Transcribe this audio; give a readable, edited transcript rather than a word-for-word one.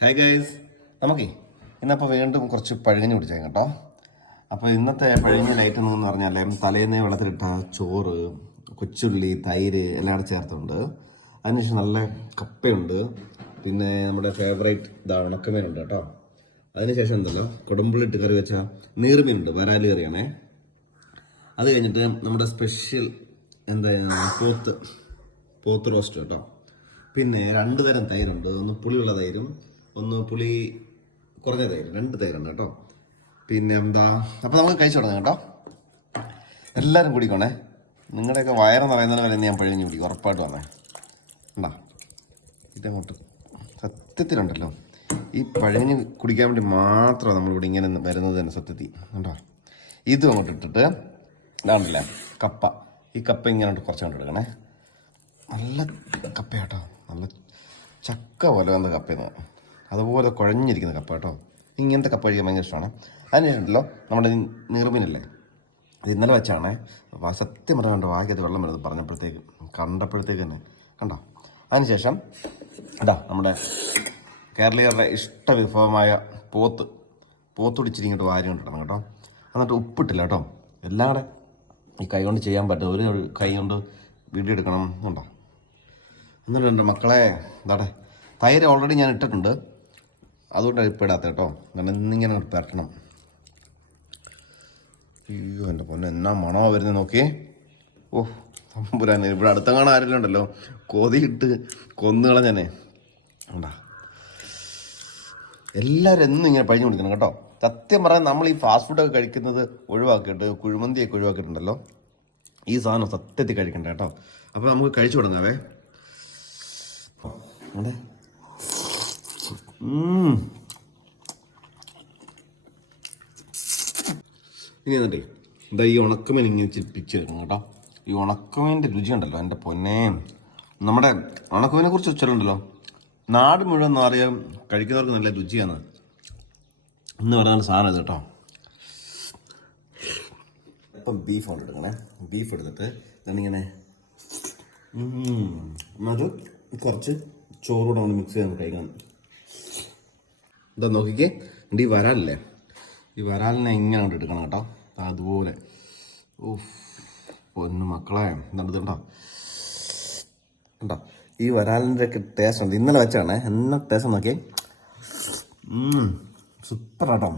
Hi guys, നമുക്കേ ഇന്നപ്പോൾ വീണ്ടും കുറച്ച് പഴകഞ്ഞി കുടിച്ചേക്കാം കേട്ടോ. അപ്പോൾ ഇന്നത്തെ പഴകഞ്ഞി ലൈറ്റ് എന്ന് പറഞ്ഞാൽ തലേന്ന് വെള്ളത്തിലിട്ട ചോറ്, കൊച്ചുള്ളി, തൈര് എല്ലാം കൂടെ ചേർത്തുണ്ട്. അതിനുശേഷം നല്ല കപ്പയുണ്ട്, പിന്നെ നമ്മുടെ ഫേവറേറ്റ് ഇതാണ് ഉണക്കമീനുണ്ട് കേട്ടോ. അതിനുശേഷം എന്തല്ലോ കുടമ്പുളിട്ട് കറി വെച്ച നീർമീനുണ്ട്, വരാല് കറിയാണേ. അത് കഴിഞ്ഞിട്ട് നമ്മുടെ സ്പെഷ്യൽ പോത്ത് റോസ്റ്റ് കേട്ടോ. പിന്നെ 2 തരം തൈരുണ്ട്, ഒന്ന് പുളിയുള്ള തൈരും ഒന്ന് പുളി കുറഞ്ഞ തൈരും, 2 തൈരുണ്ട് കേട്ടോ. പിന്നെ അപ്പോൾ നമുക്ക് കഴിച്ചു തുടങ്ങാം കേട്ടോ. എല്ലാവരും കുടിക്കണേ, നിങ്ങളുടെയൊക്കെ വയറെന്ന് പറയുന്നത് വരെ ഞാൻ പഴഞ്ഞു കുടിക്കും, ഉറപ്പായിട്ട് വന്നേ. ഉണ്ടാ ഇതങ്ങോട്ട് സത്യത്തിലുണ്ടല്ലോ, ഈ പഴഞ്ഞ് കുടിക്കാൻ വേണ്ടി മാത്രമാണ് നമ്മളിവിടെ ഇങ്ങനെ വരുന്നത് തന്നെ സത്യത്തിൽ. ഉണ്ടോ, ഇതും അങ്ങോട്ട് ഇട്ടിട്ട് ഇതാണല്ലേ കപ്പ. ഈ കപ്പ ഇങ്ങനെ കുറച്ച് കൊണ്ട് എടുക്കണേ. നല്ല കപ്പ കേട്ടോ, നല്ല ചക്ക പോലെ വന്ന കപ്പയെന്ന്, അതുപോലെ കുഴഞ്ഞിരിക്കുന്ന കപ്പ കേട്ടോ. ഇങ്ങനത്തെ കപ്പ കഴിക്കാൻ ഭയങ്കര ഇഷ്ടമാണ്. അതിനുശേഷമല്ലോ നമ്മുടെ നീർമീനല്ലേ, അത് ഇന്നലെ വെച്ചാണേ. സത്യം പറഞ്ഞാൽ കണ്ടോ, ആകെ വെള്ളം വരുന്നത് പറഞ്ഞപ്പോഴത്തേക്ക്, കണ്ടപ്പോഴത്തേക്ക് തന്നെ കണ്ടോ. അതിനുശേഷം നമ്മുടെ കേരളീയരുടെ ഇഷ്ട വിഭവമായ പോത്തുടിച്ചിരി ഇങ്ങോട്ട് വാരി കൊണ്ടിടണം കേട്ടോ. എന്നിട്ട് ഉപ്പിട്ടില്ല കേട്ടോ. എല്ലാം കൂടെ ഈ കൈ കൊണ്ട് ചെയ്യാൻ പറ്റും, ഒരു കൈ കൊണ്ട് വീഡിയോ എടുക്കണം ഉണ്ടോ. എന്നിട്ട് എൻ്റെ മക്കളെ തൈര് ഓൾറെഡി ഞാൻ ഇട്ടിട്ടുണ്ട്, അതുകൊണ്ടാണ് ഇപ്പോൾ ഇടാത്ത കേട്ടോ. കാരണം ഇന്നിങ്ങനെ പെരട്ടണം. അയ്യോ എൻ്റെ പൊന്നെ, എന്നാ മണോ വരുന്നത് നോക്കിയേ. തമ്പുരാനെ, ഇവിടെ അടുത്തങ്ങാണ് ആരെങ്കിലും ഉണ്ടല്ലോ കൊതിയിട്ട് കൊന്നുകളഞ്ഞനെ ഉണ്ടാ. എല്ലാവരും എന്നും ഇങ്ങനെ പഴിഞ്ഞു കൊടുക്കണം കേട്ടോ. സത്യം പറയാൻ നമ്മൾ ഈ ഫാസ്റ്റ് ഫുഡൊക്കെ കഴിക്കുന്നത് ഒഴിവാക്കിയിട്ട്, കുഴിമന്തിയൊക്കെ ഒഴിവാക്കിയിട്ടുണ്ടല്ലോ, ഈ സാധനം സത്യത്തിൽ കഴിക്കണ്ട കേട്ടോ. അപ്പോൾ നമുക്ക് കഴിച്ചു തുടങ്ങാവേ. അതെ, ഇനി എന്നിട്ടേ ഈ ഉണക്കമീൻ ഇങ്ങനെ ചിരിപ്പിച്ച് തരണം കേട്ടോ. ഈ ഉണക്കമീൻ്റെ രുചി ഉണ്ടല്ലോ എൻ്റെ പൊന്നെ. നമ്മുടെ ഉണക്കമീനെ കുറിച്ച് വെച്ചാലുണ്ടല്ലോ, നാട് മുഴുവൻ എന്ന് പറയാൻ കഴിക്കുന്നവർക്ക് നല്ല രുചിയാണ് എന്ന് പറയുന്ന സാധനം ഇത് കേട്ടോ. ഇപ്പം ബീഫ് കൊണ്ട് എടുക്കണേ. ബീഫ് എടുത്തിട്ട് ഇങ്ങനെ അത് കുറച്ച് ചോറൂടെ കൊണ്ട് മിക്സ് ചെയ്യാൻ കഴിക്കണം. ഇതാ നോക്കിക്കേ, എൻ്റെ ഈ വരാലില്ലേ, ഈ വരാലിനെ ഇങ്ങനെ കൊണ്ട് എടുക്കണം കേട്ടോ. അതുപോലെ പൊന്നു മക്കളെ നടത്തുണ്ടോ ഉണ്ടോ. ഈ വരാലിൻ്റെ ഒക്കെ ടേസ്റ്റ് ഉണ്ട്, ഇന്നലെ വെച്ചാണേ. എന്നാ ടേസ്റ്റ് നോക്കിയേ, സൂപ്പർ ആട്ടോ.